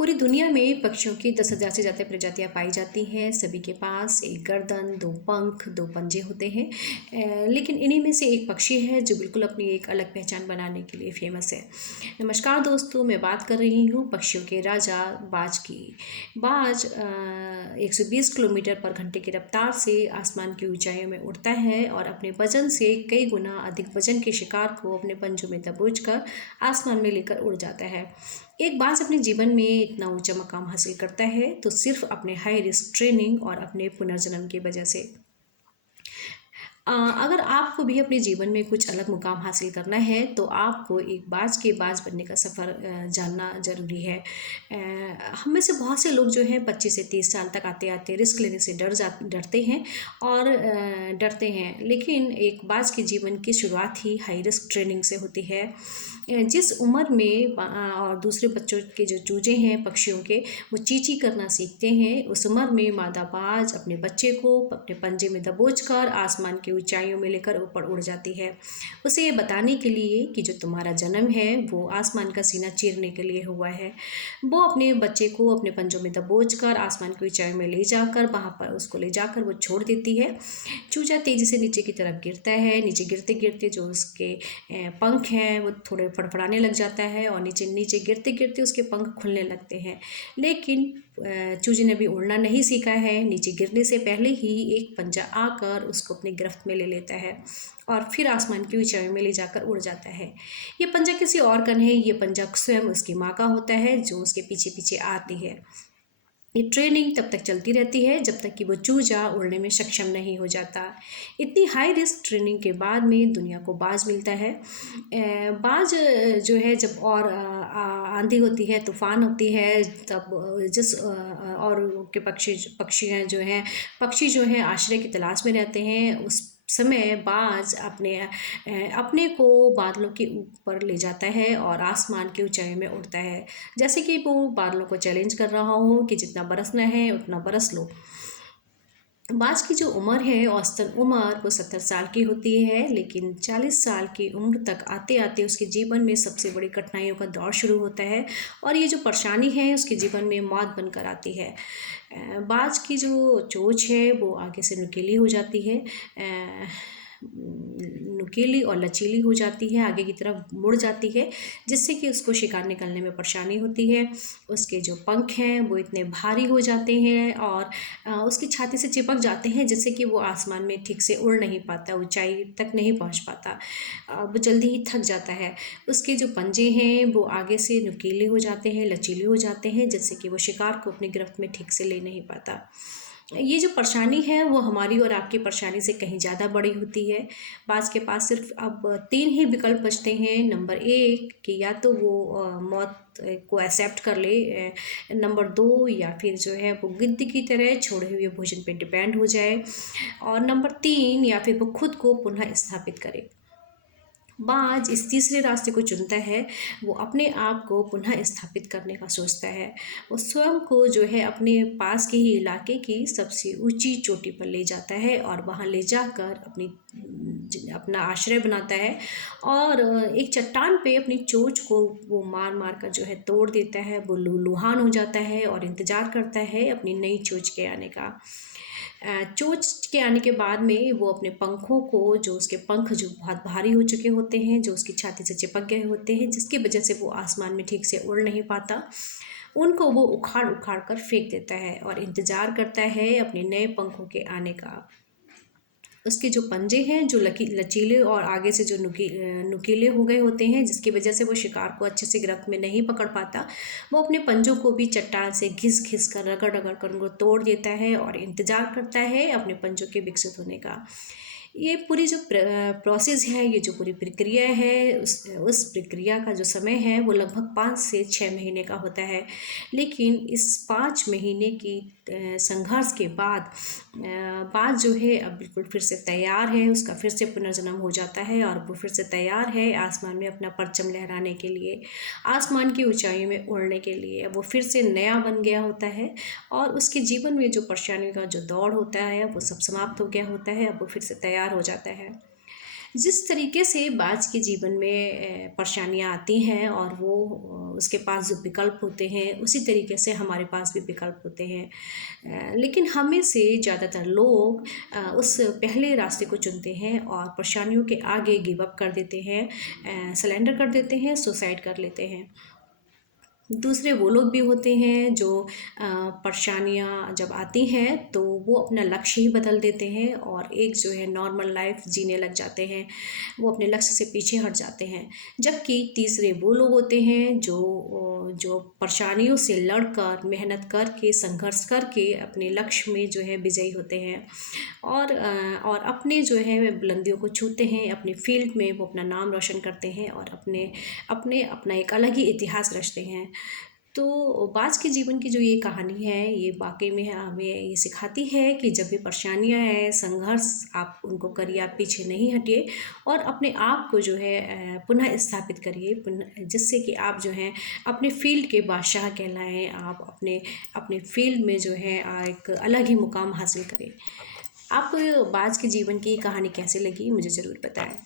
पूरी दुनिया में पक्षियों की 10,000 से ज़्यादा प्रजातियां पाई जाती हैं। सभी के पास एक गर्दन, दो पंख, दो पंजे होते हैं। लेकिन इन्हीं में से एक पक्षी है जो बिल्कुल अपनी एक अलग पहचान बनाने के लिए फेमस है। नमस्कार दोस्तों, मैं बात कर रही हूँ पक्षियों के राजा बाज की। बाज 120 किलोमीटर पर घंटे की रफ्तार से आसमान की ऊंचाइयों में उड़ता है और अपने वजन से कई गुना अधिक वजन के शिकार को अपने पंजों में दबोचकर आसमान में लेकर उड़ जाता है। एक बाज अपने जीवन में इतना ऊंचा मकाम हासिल करता है तो सिर्फ अपने हाई रिस्क ट्रेनिंग और अपने पुनर्जन्म की वजह से। अगर आपको भी अपने जीवन में कुछ अलग मुकाम हासिल करना है तो आपको एक बाज के बाज बनने का सफ़र जानना ज़रूरी है। हम में से बहुत से लोग जो है 25 से 30 साल तक आते आते रिस्क लेने से डरते हैं और डरते हैं, लेकिन एक बाज के जीवन की शुरुआत ही हाई रिस्क ट्रेनिंग से होती है। जिस उम्र में और दूसरे बच्चों के जो चूजे हैं पक्षियों के, वो चींची करना सीखते हैं, उस उम्र में मादा बाज अपने बच्चे को अपने पंजे में दबोचकर आसमान की ऊंचाइयों में लेकर ऊपर उड़ जाती है, उसे ये बताने के लिए कि जो तुम्हारा जन्म है वो आसमान का सीना चीरने के लिए हुआ है। वो अपने बच्चे को अपने पंजों में दबोचकर आसमान की ऊंचाई में ले जाकर वहाँ पर उसको ले जाकर वो छोड़ देती है। चूजा तेजी से नीचे की तरफ गिरता है। नीचे गिरते गिरते जो उसके पंख हैं वो थोड़े फड़फड़ाने लग जाता है और नीचे नीचे गिरते गिरते उसके पंख खुलने लगते हैं। लेकिन चूजे ने भी उड़ना नहीं सीखा है। नीचे गिरने से पहले ही एक पंजा आकर उसको अपनी गिरफ्त में ले लेता है और फिर आसमान की ऊंचाई में ले जाकर उड़ जाता है। ये पंजा किसी और का नहीं, ये पंजा स्वयं उसकी माँ का होता है जो उसके पीछे पीछे आती है। ये ट्रेनिंग तब तक चलती रहती है जब तक कि वो चूजा उड़ने में सक्षम नहीं हो जाता। इतनी हाई रिस्क ट्रेनिंग के बाद में दुनिया को बाज मिलता है। बाज जो है जब और आंधी होती है, तूफान होती है, तब जिस और के पक्षी जो हैं आश्रय की तलाश में रहते हैं, उस समय बाज अपने को बादलों के ऊपर ले जाता है और आसमान की ऊंचाई में उड़ता है, जैसे कि वो बादलों को चैलेंज कर रहा हो कि जितना बरसना है उतना बरस लो। बाज की जो उम्र है, औसतन उम्र वो 70 साल की होती है, लेकिन 40 साल की उम्र तक आते आते उसके जीवन में सबसे बड़ी कठिनाइयों का दौर शुरू होता है और ये जो परेशानी है उसके जीवन में मौत बनकर आती है। बाज की जो चोंच है वो आगे से नुकीली हो जाती है, नुकीली और लचीली हो जाती है, आगे की तरफ मुड़ जाती है, जिससे कि उसको शिकार निकलने में परेशानी होती है। उसके जो पंख हैं वो इतने भारी हो जाते हैं और उसकी छाती से चिपक जाते हैं, जिससे कि वो आसमान में ठीक से उड़ नहीं पाता, ऊंचाई तक नहीं पहुंच पाता, वो जल्दी ही थक जाता है। उसके जो पंजे हैं वो आगे से नुकीले हो जाते हैं, लचीले हो जाते हैं, जिससे कि वो शिकार को अपनी गिरफ्त में ठीक से ले नहीं पाता। ये जो परेशानी है वो हमारी और आपकी परेशानी से कहीं ज़्यादा बड़ी होती है। बाज के पास सिर्फ अब 3 ही विकल्प बचते हैं। नंबर 1 कि या तो वो मौत को एक्सेप्ट कर ले, नंबर 2 या फिर जो है वो गिद्ध की तरह छोड़े हुए भोजन पे डिपेंड हो जाए, और नंबर 3 या फिर वो खुद को पुनः स्थापित करे। बाज इस तीसरे रास्ते को चुनता है। वो अपने आप को पुनः स्थापित करने का सोचता है। वो स्वयं को जो है अपने पास के ही इलाके की सबसे ऊंची चोटी पर ले जाता है और वहाँ ले जाकर अपना आश्रय बनाता है और एक चट्टान पे अपनी चोंच को वो मार मार कर जो है तोड़ देता है। वो लूलुहान हो जाता है और इंतज़ार करता है अपनी नई चोंच के आने का। चोंच के आने के बाद में वो अपने पंखों को, जो उसके पंख जो बहुत भारी हो चुके होते हैं, जो उसकी छाती से चिपक गए होते हैं, जिसकी वजह से वो आसमान में ठीक से उड़ नहीं पाता, उनको वो उखाड़ उखाड़ कर फेंक देता है और इंतज़ार करता है अपने नए पंखों के आने का। उसके जो पंजे हैं जो लचीले और आगे से जो नुकीले हो गए होते हैं, जिसकी वजह से वो शिकार को अच्छे से गिरफ्त में नहीं पकड़ पाता, वो अपने पंजों को भी चट्टान से घिस घिस कर रगड़ रगड़ कर उनको तोड़ देता है और इंतज़ार करता है अपने पंजों के विकसित होने का। ये पूरी जो प्रोसेस है, ये जो पूरी प्रक्रिया है, उस प्रक्रिया का जो समय है वो लगभग 5 से 6 महीने का होता है। लेकिन इस 5 महीने की संघर्ष के बाद बाज जो है अब बिल्कुल फिर से तैयार है, उसका फिर से पुनर्जन्म हो जाता है और वो फिर से तैयार है आसमान में अपना परचम लहराने के लिए, आसमान की ऊंचाइयों में उड़ने के लिए। वो फिर से नया बन गया होता है और उसके जीवन में जो परेशानी का जो दौर होता है वो सब समाप्त हो गया होता है। अब वो फिर से तैयार हो जाता है। जिस तरीके से बाज के जीवन में परेशानियाँ आती हैं और वो उसके पास जो विकल्प होते हैं उसी तरीके से हमारे पास भी विकल्प होते हैं। लेकिन हमें से ज़्यादातर लोग उस पहले रास्ते को चुनते हैं और परेशानियों के आगे गिव अप कर देते हैं, सरेंडर कर देते हैं, सुसाइड कर लेते हैं। दूसरे वो लोग भी होते हैं जो परेशानियाँ जब आती हैं तो वो अपना लक्ष्य ही बदल देते हैं और एक जो है नॉर्मल लाइफ जीने लग जाते हैं, वो अपने लक्ष्य से पीछे हट जाते हैं। जबकि तीसरे वो लोग होते हैं जो परेशानियों से लड़कर, मेहनत करके, संघर्ष करके अपने लक्ष्य में जो है विजयी होते हैं और अपने जो है बुलंदियों को छूते हैं, अपने फील्ड में वो अपना नाम रोशन करते हैं और अपना एक अलग ही इतिहास रचते हैं। तो बाज के जीवन की जो ये कहानी है, ये वाक़ई में हमें ये सिखाती है कि जब भी परेशानियाँ आएँ, संघर्ष आप उनको करिए, आप पीछे नहीं हटिए और अपने आप को जो है पुनः स्थापित करिए, जिससे कि आप जो हैं अपने फ़ील्ड के बादशाह कहलाएँ, आप अपने अपने फ़ील्ड में जो है एक अलग ही मुकाम हासिल करें। आपको बाज के जीवन की कहानी कैसी लगी मुझे ज़रूर बताएँ।